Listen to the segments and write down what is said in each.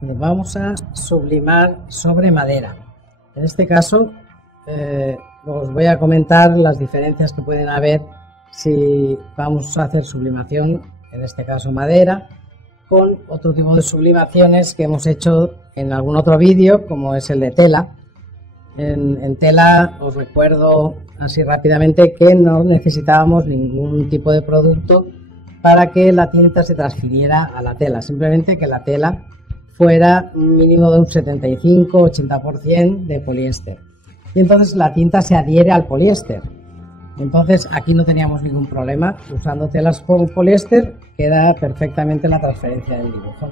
Nos vamos a sublimar sobre madera. En este caso os voy a comentar las diferencias que pueden haber si vamos a hacer sublimación, en este caso madera, con otro tipo de sublimaciones que hemos hecho en algún otro vídeo, como es el de tela. En tela os recuerdo así rápidamente que no necesitábamos ningún tipo de producto para que la tinta se transfiriera a la tela, simplemente que la tela fuera un mínimo de un 75-80% de poliéster, y entonces la tinta se adhiere al poliéster. Entonces aquí no teníamos ningún problema, usando telas con poliéster queda perfectamente la transferencia del dibujo.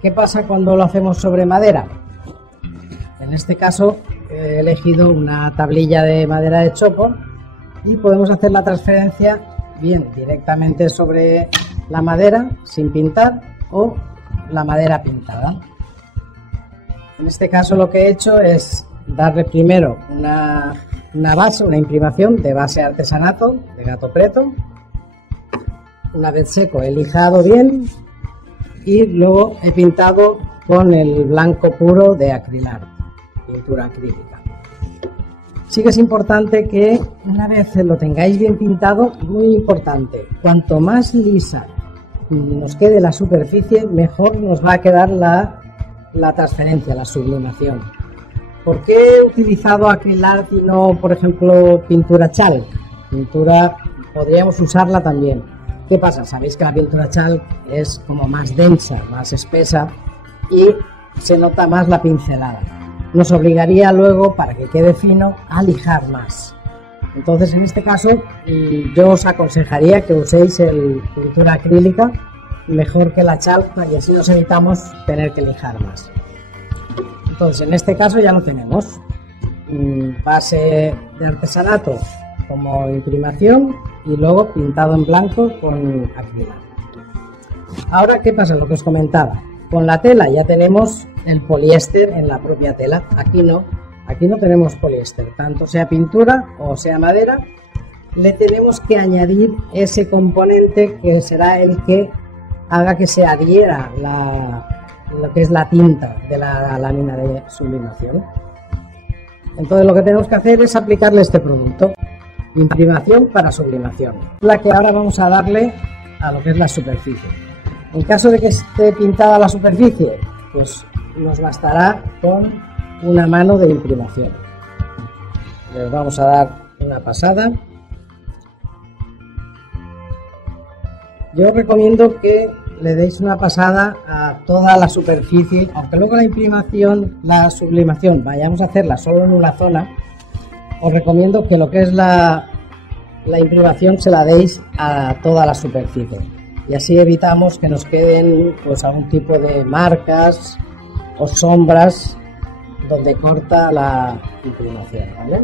¿Qué pasa cuando lo hacemos sobre madera? En este caso he elegido una tablilla de madera de chopo y podemos hacer la transferencia bien directamente sobre la madera sin pintar o la madera pintada. En este caso lo que he hecho es darle primero una base, una imprimación de base artesanato de gato preto. Una vez seco he lijado bien y luego he pintado con el blanco puro de acrilar, pintura acrílica. Sí que es importante que una vez lo tengáis bien pintado, muy importante, cuanto más lisa nos quede la superficie, mejor nos va a quedar la transferencia, la sublimación. ¿Por qué he utilizado acrilar y no, por ejemplo, pintura chalk? Podríamos usarla también. ¿Qué pasa? Sabéis que la pintura chalk es como más densa, más espesa y se nota más la pincelada. Nos obligaría luego, para que quede fino, a lijar más. Entonces, en este caso, yo os aconsejaría que uséis pintura acrílica mejor que la chalk, y así nos evitamos tener que lijar más. Entonces, en este caso ya lo tenemos. Base de artesanato como imprimación y luego pintado en blanco con acrilar. Ahora, ¿qué pasa? Lo que os comentaba. Con la tela ya tenemos el poliéster en la propia tela. Aquí no tenemos poliéster. Tanto sea pintura o sea madera, le tenemos que añadir ese componente que será el que haga que se adhiera lo que es la tinta de la lámina de sublimación. Entonces lo que tenemos que hacer es aplicarle este producto, imprimación para sublimación, la que ahora vamos a darle a lo que es la superficie. En caso de que esté pintada la superficie, pues nos bastará con una mano de imprimación. Les vamos a dar una pasada. Yo os recomiendo que le deis una pasada a toda la superficie, aunque luego la sublimación vayamos a hacerla solo en una zona. Os recomiendo que lo que es la imprimación se la deis a toda la superficie, y así evitamos que nos queden pues algún tipo de marcas o sombras donde corta la imprimación, ¿vale?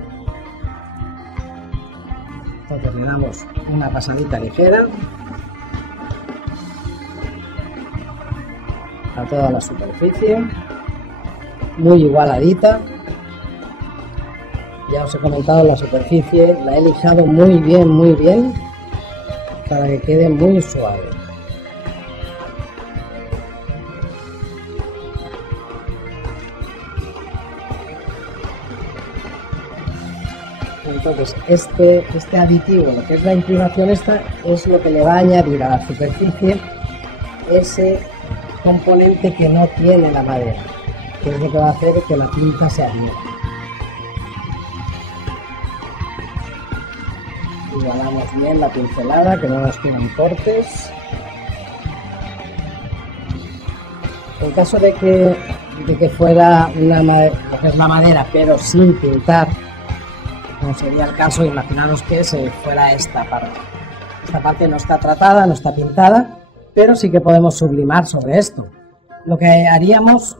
Entonces le damos una pasadita ligera a toda la superficie, muy igualadita. Ya os he comentado, la superficie la he lijado muy bien para que quede muy suave. Entonces este aditivo, lo que es la imprimación esta, es lo que le va a añadir a la superficie ese componente que no tiene la madera, que es lo que va a hacer que la tinta se adhiera. Igualamos bien la pincelada, que no nos queden cortes. En caso de que fuera lo que es la madera pero sin pintar, como sería el caso, imaginaros que se fuera esta parte. Esta parte no está tratada, no está pintada, pero sí que podemos sublimar sobre esto. Lo que haríamos,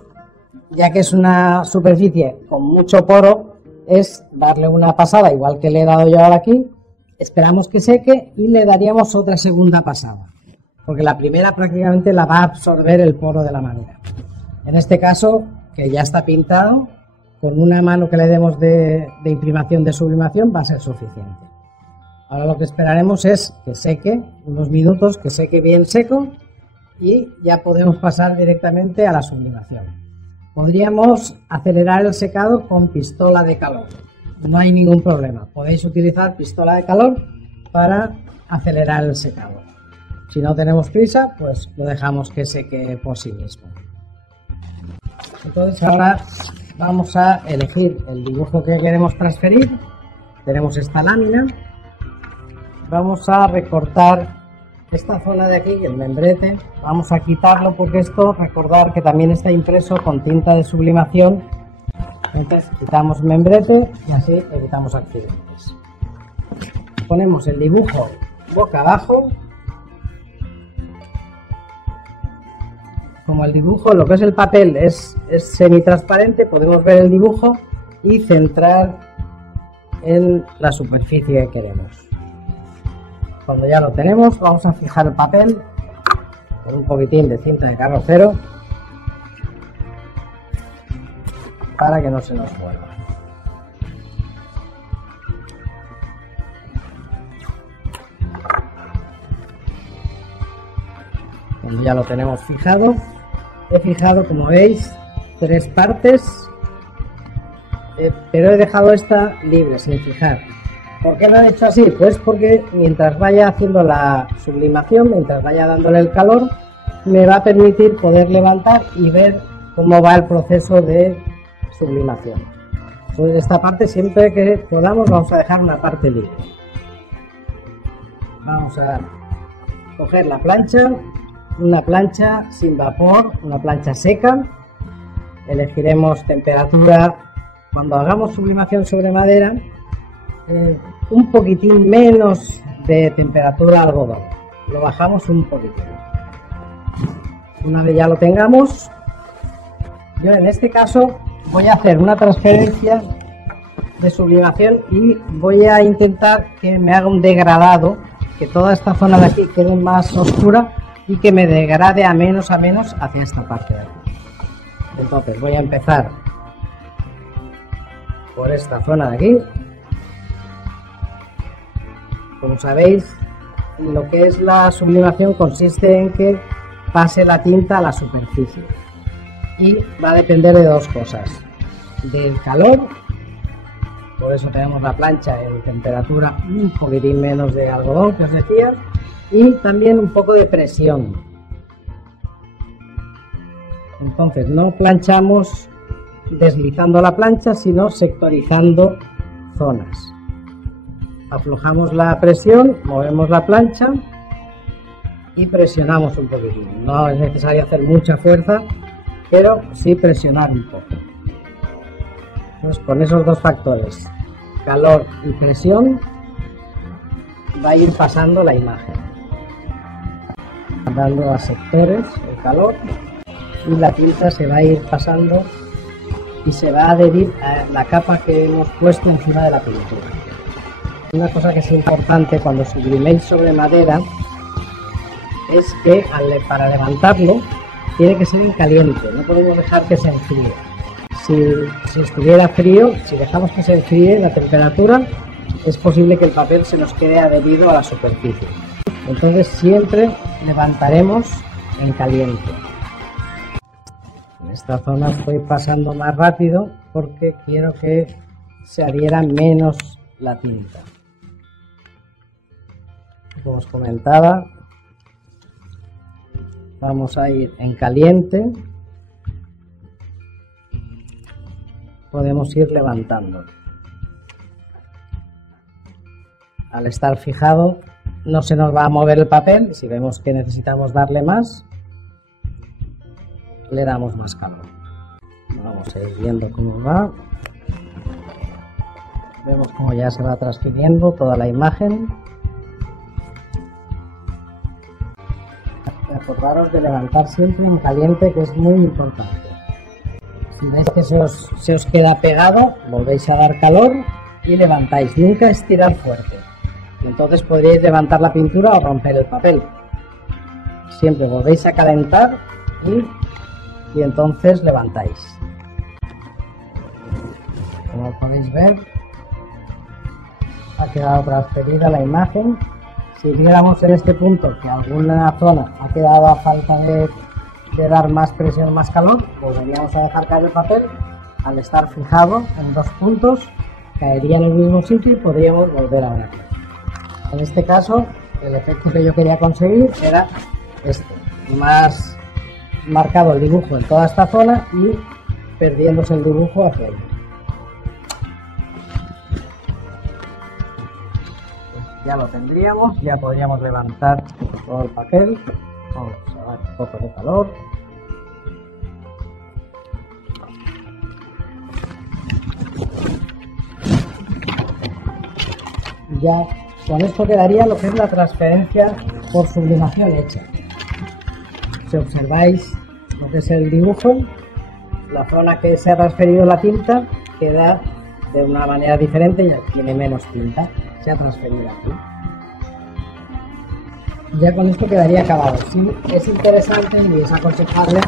ya que es una superficie con mucho poro, es darle una pasada, igual que le he dado yo ahora aquí, esperamos que seque y le daríamos otra segunda pasada, porque la primera prácticamente la va a absorber el poro de la madera. En este caso, que ya está pintado, con una mano que le demos de imprimación, de sublimación, va a ser suficiente. Ahora lo que esperaremos es que seque unos minutos, que seque bien seco, y ya podemos pasar directamente a la sublimación. Podríamos acelerar el secado con pistola de calor, no hay ningún problema, podéis utilizar pistola de calor para acelerar el secado. Si no tenemos prisa, pues lo dejamos que seque por sí mismo. Entonces ahora vamos a elegir el dibujo que queremos transferir. Tenemos esta lámina, vamos a recortar esta zona de aquí, el membrete, vamos a quitarlo porque esto, recordar que también está impreso con tinta de sublimación. Entonces quitamos membrete y así evitamos accidentes. Ponemos el dibujo boca abajo. Como el dibujo, lo que es el papel es semitransparente, podemos ver el dibujo y centrar en la superficie que queremos. Cuando ya lo tenemos, vamos a fijar el papel con un poquitín de cinta de carrocero para que no se nos mueva. Cuando ya lo tenemos fijado, he fijado, como veis, 3 partes, pero he dejado esta libre, sin fijar. ¿Por qué lo he hecho así? Pues porque mientras vaya haciendo la sublimación, mientras vaya dándole el calor, me va a permitir poder levantar y ver cómo va el proceso de sublimación. Entonces esta parte, siempre que podamos, vamos a dejar una parte libre. Vamos a coger la plancha, una plancha sin vapor, una plancha seca. Elegiremos temperatura, cuando hagamos sublimación sobre madera, un poquitín menos de temperatura algodón, lo bajamos un poquitín. Una vez ya lo tengamos, yo en este caso voy a hacer una transferencia de sublimación y voy a intentar que me haga un degradado, que toda esta zona de aquí quede más oscura y que me degrade a menos hacia esta parte de aquí. Entonces voy a empezar por esta zona de aquí. Como sabéis, lo que es la sublimación consiste en que pase la tinta a la superficie y va a depender de 2 cosas: del calor, por eso tenemos la plancha en temperatura un poquitín menos de algodón que os decía, y también un poco de presión. Entonces no planchamos deslizando la plancha, sino sectorizando zonas. Aflojamos la presión, movemos la plancha y presionamos un poquitín. No es necesario hacer mucha fuerza, pero sí presionar un poco. Entonces, con esos 2 factores, calor y presión, va a ir pasando la imagen, dando a sectores el calor, y la tinta se va a ir pasando y se va a adherir a la capa que hemos puesto encima de la pintura. Una cosa que es importante cuando subliméis sobre madera es que para levantarlo tiene que ser en caliente, no podemos dejar que se enfríe. Si estuviera frío, si dejamos que se enfríe la temperatura, es posible que el papel se nos quede adherido a la superficie. Entonces siempre levantaremos en caliente. En esta zona estoy pasando más rápido porque quiero que se adhiera menos la tinta. Como os comentaba, vamos a ir en caliente, podemos ir levantando. Al estar fijado no se nos va a mover el papel, si vemos que necesitamos darle más, le damos más calor. Vamos a ir viendo cómo va. Vemos cómo ya se va transfiriendo toda la imagen. Acordaros de levantar siempre en caliente, que es muy importante. Si veis que se os queda pegado, volvéis a dar calor y levantáis. Nunca estirar fuerte, entonces podríais levantar la pintura o romper el papel. Siempre volvéis a calentar y entonces levantáis. Como podéis ver, ha quedado transferida la imagen Si viéramos en este punto que alguna zona ha quedado a falta de dar más presión, más calor, volveríamos a dejar caer el papel. Al estar fijado en dos puntos, caería en el mismo sitio y podríamos volver a verlo. En este caso, el efecto que yo quería conseguir era este, más marcado el dibujo en toda esta zona y perdiéndose el dibujo hacia ahí. Ya lo tendríamos, ya podríamos levantar todo el papel, vamos a dar un poco de calor. Y ya con esto quedaría lo que es la transferencia por sublimación hecha. Si observáis lo que es el dibujo, la zona que se ha transferido la tinta queda de una manera diferente, ya tiene menos tinta, se ha transferido aquí. Ya con esto quedaría acabado. Sí, es interesante y es aconsejable,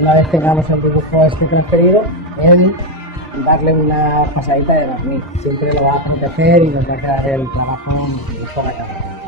una vez tengamos el dibujo este transferido, en darle una pasadita de barniz. Siempre lo va a proteger y nos va a quedar el trabajo mejor acabado.